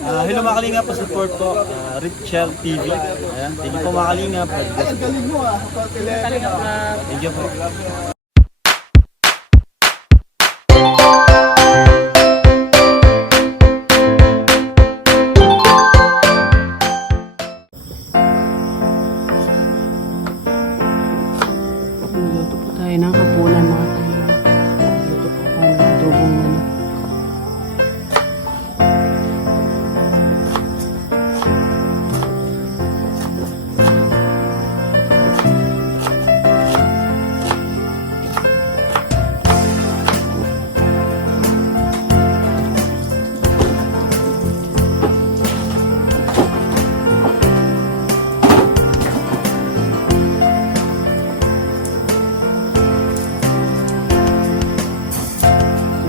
Hello mga kalingap, support po Richel TV. Ayan, thank you po mga kalingap. Thank you po. Luto po tayo ng hapunan mga kalingap. Luto po tayo ng adobong manok.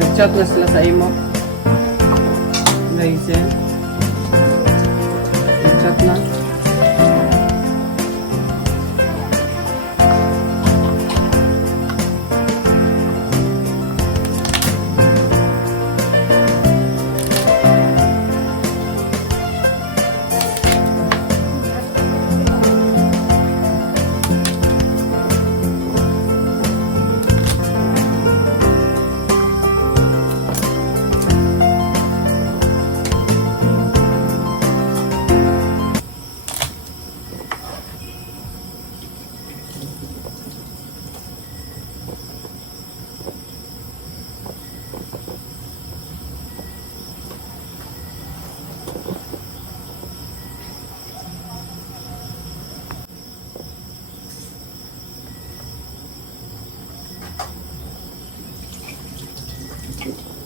Nag-chat na sila sa imo. Raisin. Nag-chat na.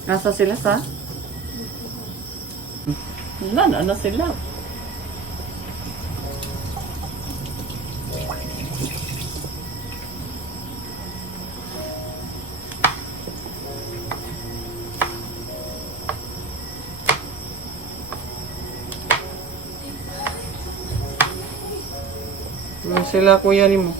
Nasa sila sa? Wala na sila. Sila kuya ni mo.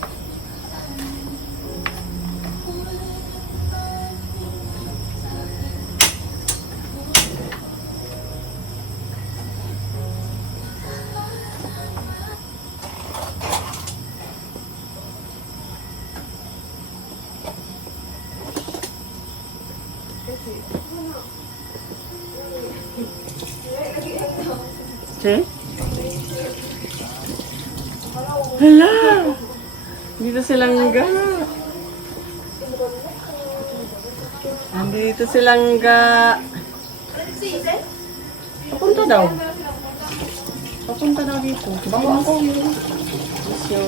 Okay. Hala! Dito silang ga. Andito silang ga. Papunta daw. Papunta daw dito. Bawang ko. So,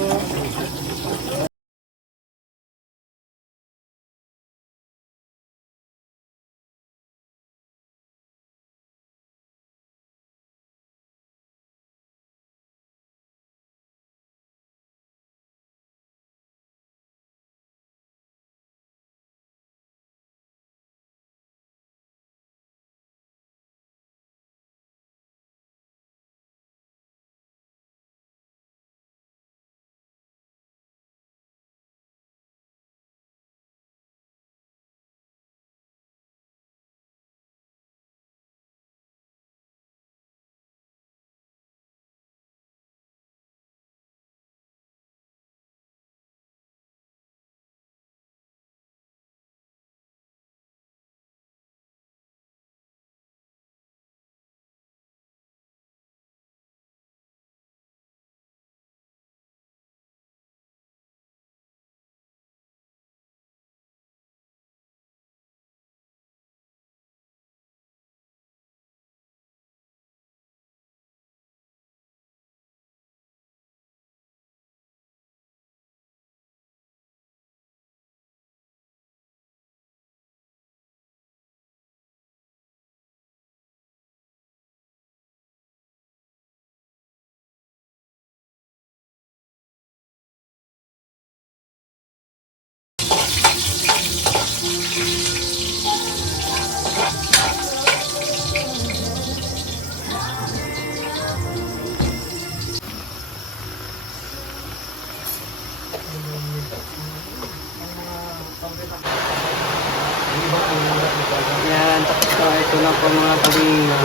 yan, tapos na ito lang po mga kalinga.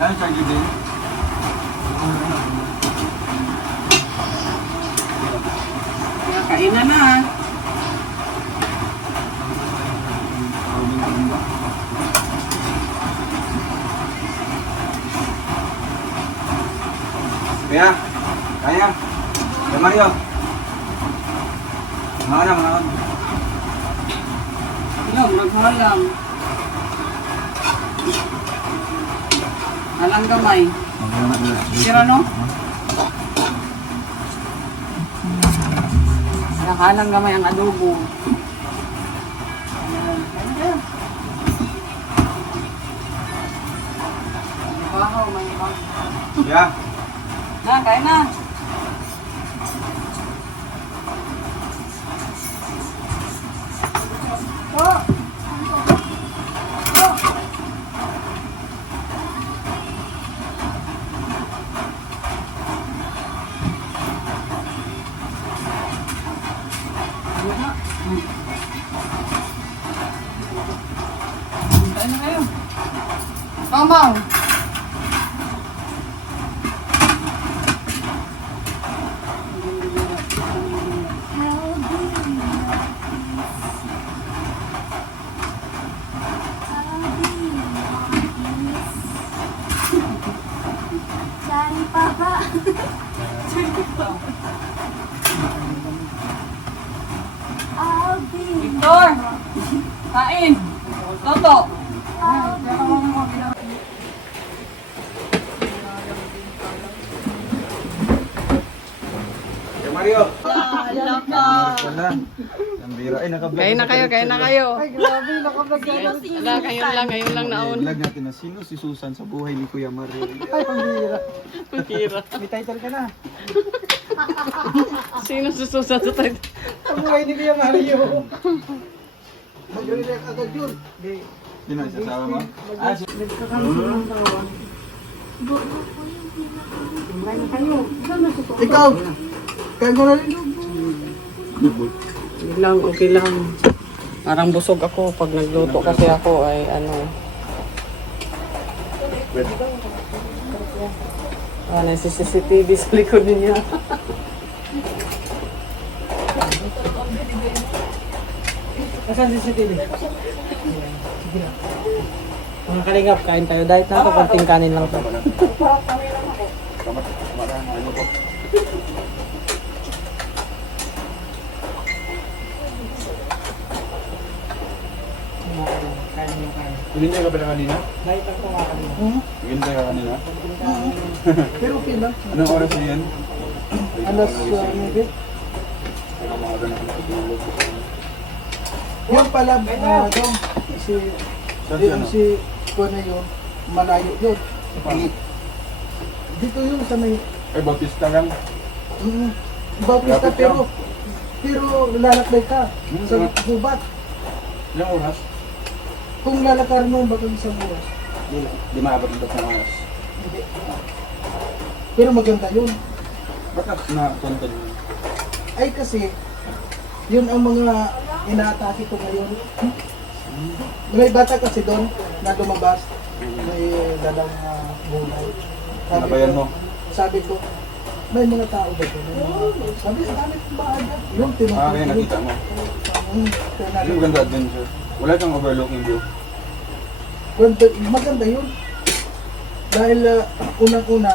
Ano siya gibin? Kainan na. Kaya, kaya. Kaya Mario. Mga na. Yung, naghalang. Alang gamay. Sira no? Nakalang gamay ang adobo. Ayan. Ayan. Bahaw, may ibang. Yeah. Na, kain na. Kain na kayo. Mamaw. Saan pa ba? I'll be. Victor! Kain! Toto! Kaya Mario. Wala. Ang bira. Ay, naka-vlog. Kain na kayo, kain na kayo. Ay, grabe, nakablog yan. Wala, ngayon lang naon. Vlog natin na sino si Susan sa buhay ni Kuya Mario. Ay, ang bira. Pira. May title ka na. Sino sususan sa tayo? Ang buhay ni Kuya Mario. Mag-relax agad yun. Hindi. Sino ang sasawa mo? Nagkakaroon ng tawag. Kumain na kayo. Ikaw! Kain ko na rin. Okay lang, okay lang. Parang busog ako pag nagluto kasi ako ay ano. Nasa CCTV sa likod niya. Asan si CCTV? Sige na. Mga kalingap, kain tayo. Diet na ito, konting kanin lang ito. Hintay ka ba na kanina? Diet lang ito mga kalingap. Hintay ka kanina? Pero okay lang. Anong oras na yan? Alas, maybe. Yung pala, doon, si ko na yun, malayo yun. Dito yun sa may, Ay, Bautista lang. Bautista, Lapit lang. pero lalakbay ka sa gubat. Ilang oras? Kung lalakarin mo, baka isang oras. Di maabot ng 3 oras. Hindi. Pero maganda yun. Bakit na konti yun? Ay kasi, yun ang mga inaatake ko ngayon. May bata kasi doon na lumabas, may dalang gulay. Nabayan mo? Sabi ko, may mga tao ba doon? Sabi ko, dami kong bahaga. Yung Ah, kaya nakita mo. Yung maganda adventure. Wala kang overlooking view. Maganda yun. Dahil unang-una,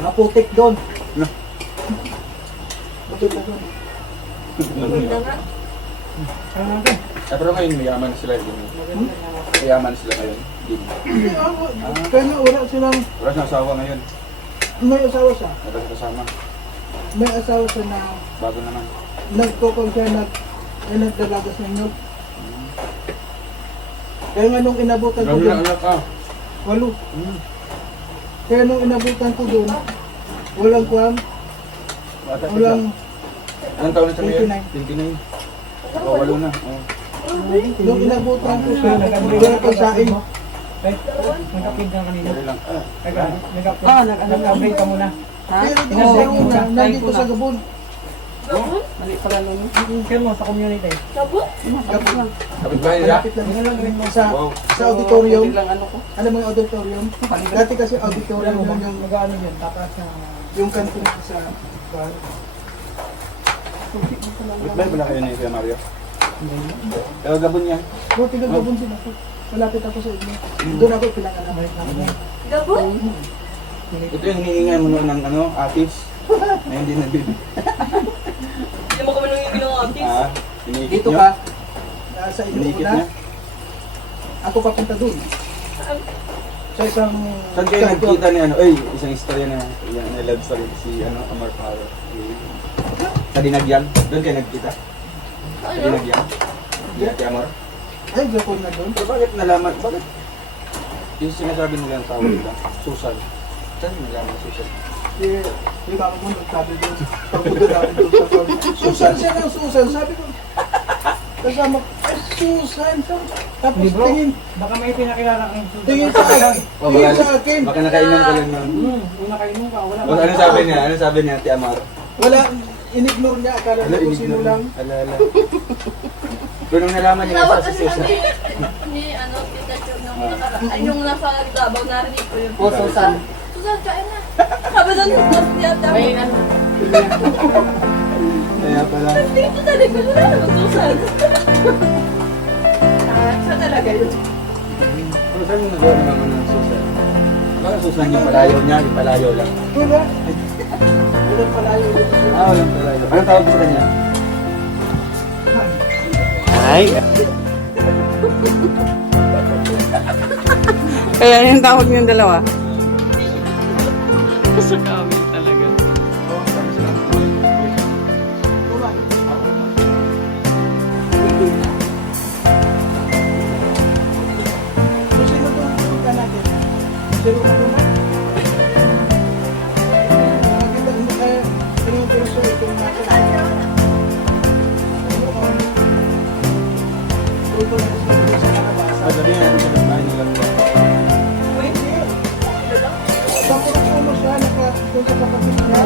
naputik doon. No. Maganda doon. Pero ngayon mayaman sila din. Mayaman sila ngayon. Din. Kaya nga wala silang, Wala siyang asawa ngayon. may asawa siya. Nagkasama. May asawa siya na Bago naman. nagkukong siya, nagdalagas ng nyug. Kaya nga nung inabutan ko Grabe doon, na anak ah. 8. Kaya nung inabutan ko doon, walang kuwam, Bata pa walang siya. Anong taon na siya ngayon? 29. 29. O, 8 na. Oh. Nung inabutan ko siya, wala kang saing. Nagkapid ka kanina. Sorry lang. Nagkapid. Nag-break ka muna. Pero ito sa nandito sa Gabon. Mali pala nun. Share mo sa community. Gabon. Kapit-bahay nila? Malapit lang. Ano lang gawin mo? Sa auditorium. Lang ano ko. Alam mo yung auditorium? Dati kasi auditorium Alam mo, yun yung, mag-ano yun, tatas na... yung kantin sa bar. Kapit-bahay pala kayo ni Kuya Mario? Pero Gabon yan. Buti ng Gabon sila. Malapit ako sa inyo. Doon ako pinanganak. Ito yung hinihingan mo noon ng ano, atis. Na hindi nabibig. Hindi mo kami nung yung ginawang artist. Inikit Dito nyo. ka. Sa inyo Inikit una. niya. Ako papunta doon. Sa isang... Saan kayo nagkita ni ano? Ay, isang istorya na yan, na love story. Si ano, Amar Power. Sa Dinagyang. Doon kayo nagkita. Sa Dinagyang. Si Amar. Ay, Gapon na doon. Pero bakit nalaman? Bakit? Yung sinasabi nila ang tawag nila. Susan. Saan nalaman Susan? Yung baka mo nagsabi doon. Papunta namin doon sa farm. Susan siya ng Susan. Sabi ko, kasama, ay Susan. Tapos Hindi, bro. tingin, Baka may pinakilala kang susunod. tingin sa akin. Tingin sa akin. Baka nakainom ka lang nun. Kung nakainom ka, wala. O, ano sabi niya? Ano sabi niya, Ate Amar? Wala, inignore niya. Akala niya kung sino lang. Ala. Pero nung nalaman niya Tawag nasa si kasi Susan. ni ano, Tita Chog nung nakaraan. Ay, yung nasa Davao, narinig ko yun. O, Susan. Susan, kain na. Sabi doon, nasa May ano. Kaya pala. Dito sa likod, wala naman Susan. Saan talaga yun? Pero saan yung nagawa ni Mama ng Susan? Baka Susan yung palayo niya, yung palayo lang. Wala. Wala pala yun. Walang palayo. Anong tawag ko sa kanya? Ay. Kaya yung tawag niyong dalawa. Sa kami talaga. So, sino itong ka natin? Sino ka muna? Maganda, hindi kaya, sino yung perso itong natin? Ito na sa nakabasa. Sabi niya, sa bahay nila. Pakurso mo siya, doon sa kapatid niya.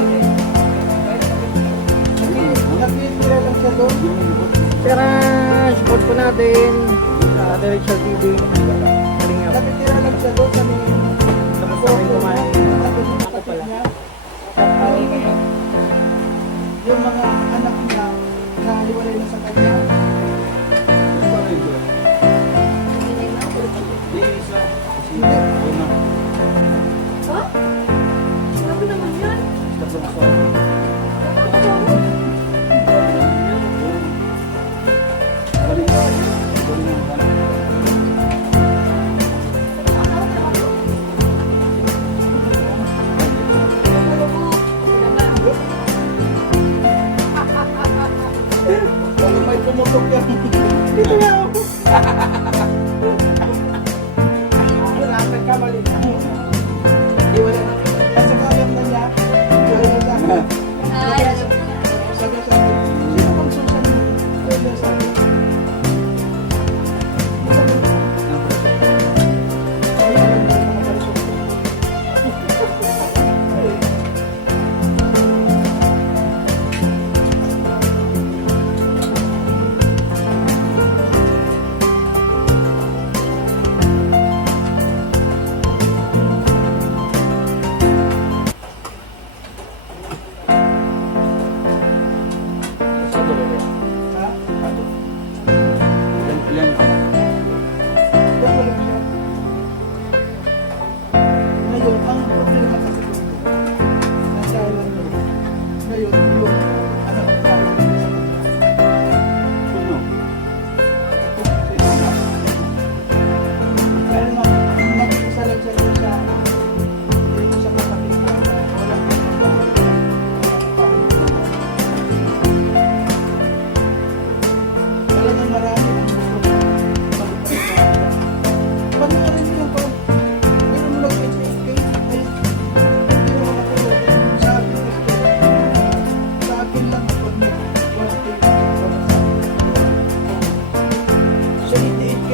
Nakitira lang siya doon. Tara, support po natin sa Direction TV. Kalinga. Nakitira lang siya doon sa may... Tapos kami kumain. Ako pala. Yung mga anak niya, nahaliwalay na sa kanya. Hindi. Ha? Sabi naman yan. Kung may pumutok yan. Dito na ako. Wala, nagkamali. Di wala na. Nasa kayang na niya. Wala na sa akin. Ay, alam ko. Sabi sa akin, sino bang Susan mo? Wala sa akin. Ha? Ilan yung anak? Dito lang siya. Ngayon, ang problema kasi dito, nasa ilan yun. Ngayon, yung anak ko tayo sa kanya. Sino? Dahil mag-isa lang siya doon sa dito sa kapatid niya na walang pinagbahay. Wala nang marami ang gusto magpapagawa. Panoorin niyo po. Meron mo lang 88K. Ay, hindi naman ako sa akin. Sa akin lang pag nag-1K. Sa 88K?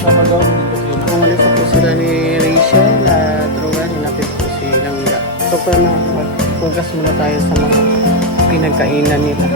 Papagawa mo dito sino? Umalis ako sila ni Rachel at Rowan. Hinapit po si Langga. So, pa na mag-focus muna tayo sa mga pinagkainan nila.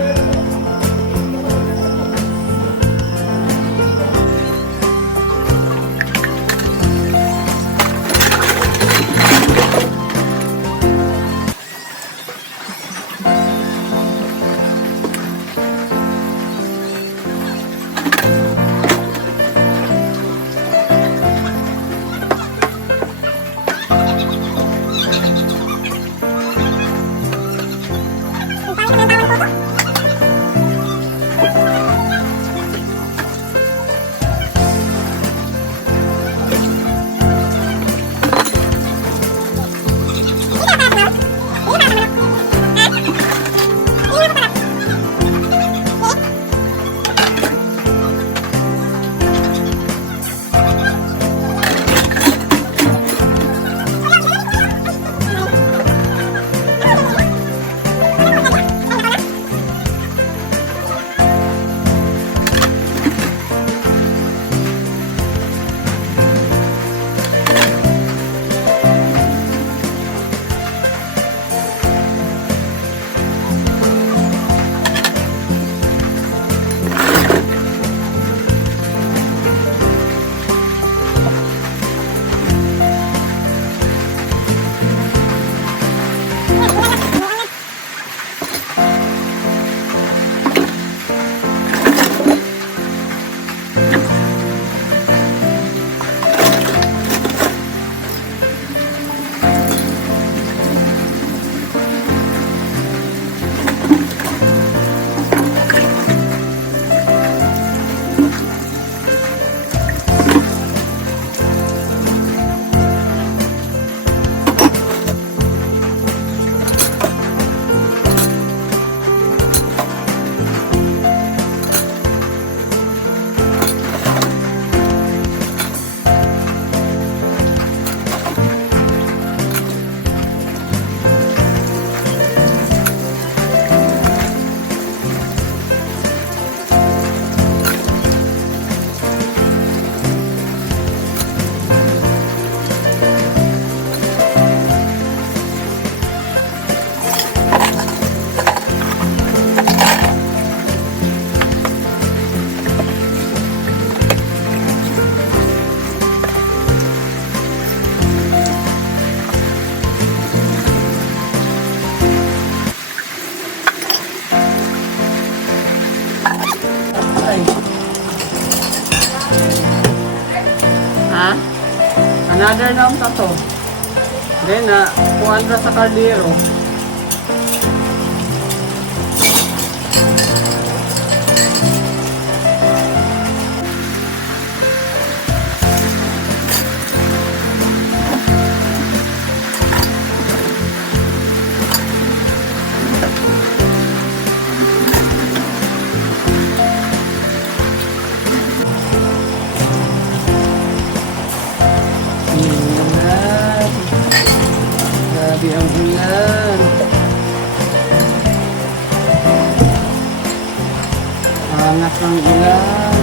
Ha? Another lang sa to. Then, kuhaan ka sa kaldero. Grabe ang ulan. Angas ang ulan.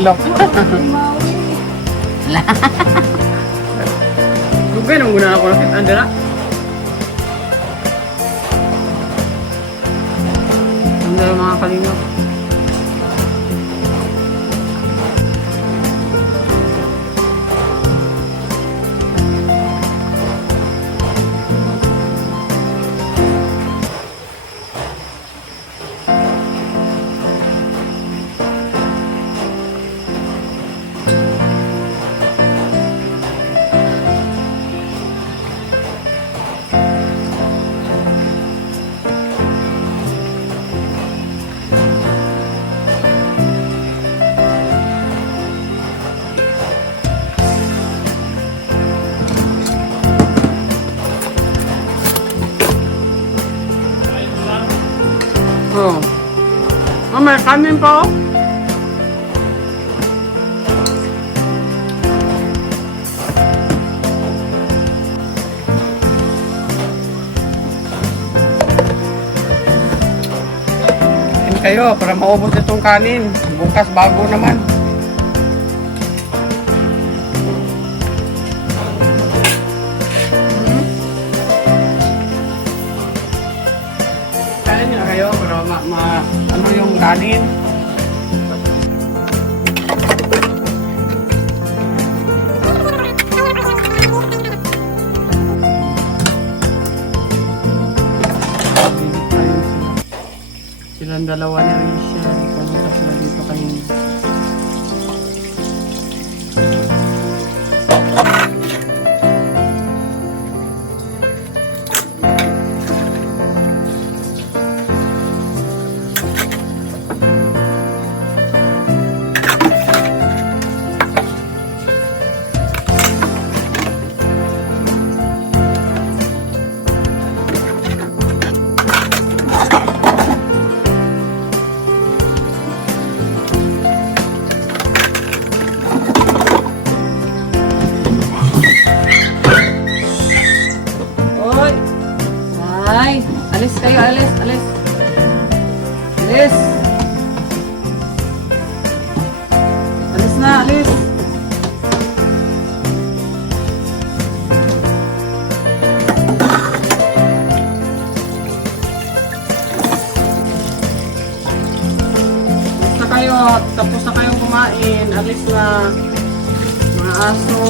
Adlok. Dugay nang guna ako nakit andara. Andara mga kalingap. Oh. Oh, may kanin pa oh. Kain kayo para maubos itong kanin. Bukas bago naman. Kain nyo kayo para ano yung kanin. Silang dalawa ni Risha. Kanina sila dito kanina. Hoy! Ay! Alis kayo, alis, alis! Alis! Alis na, alis! Alis na kayo, tapos na kayong kumain, alis na! Mga aso!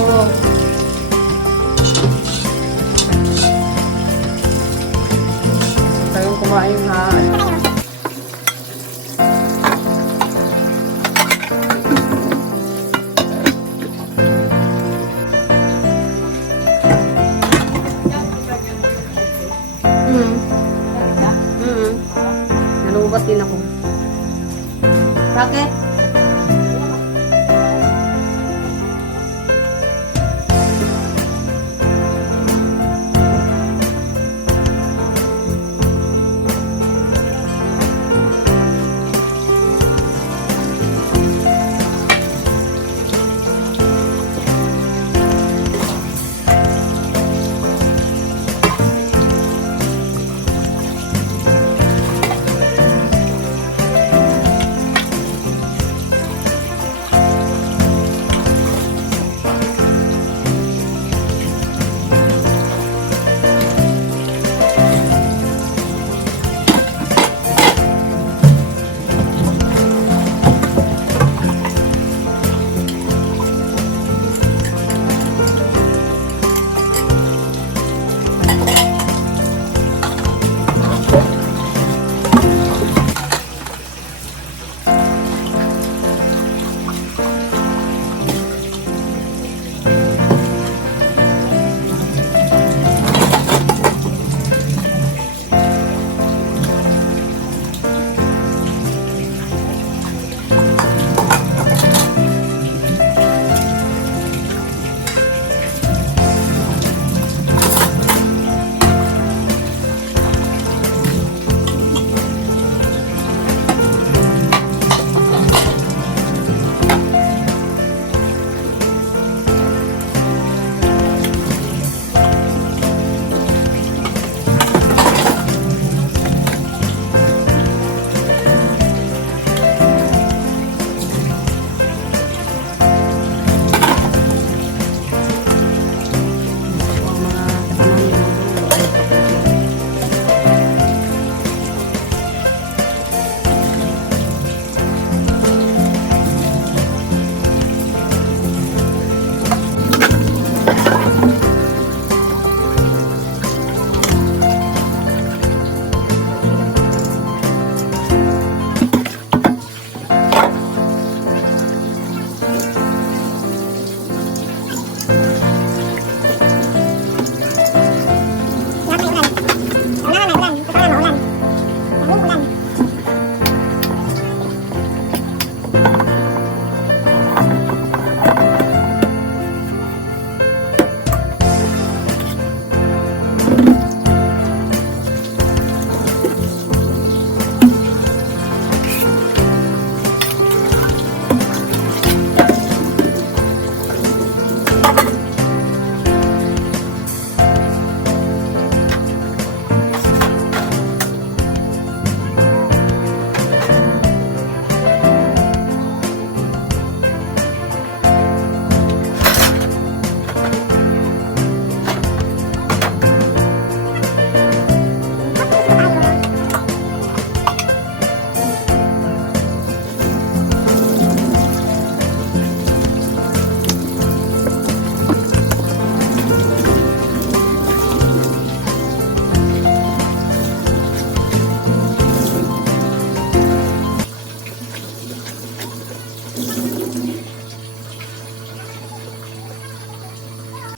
Kayong kumain ha. Nalubat din ako. Bakit?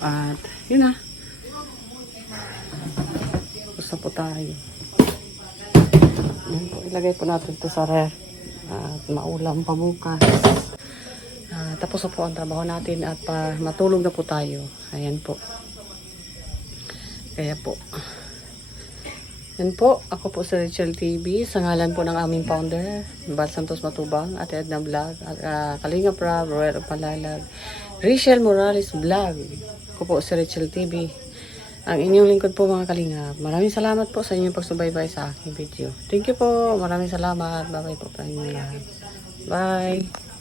At yun na. Gusto po tayo. Yan po, ilagay po natin ito sa ref. At maulam pa bukas. Tapos na po ang trabaho natin at matulog na po tayo. Ayan po. Kaya po. Yan po, ako po si Rachel TV. Sa ngalan po ng aming founder, Bal Santos Matubang, Ate Edna Vlog, Kalinga Prab, Roel Palalag, Rachel Morales Vlog. Ako po si Rachel TV. Ang inyong lingkod po mga Kalinga. Maraming salamat po sa inyong pagsubaybay sa aking video. Thank you po. Maraming salamat. Bye-bye po sa inyong lahat. Bye.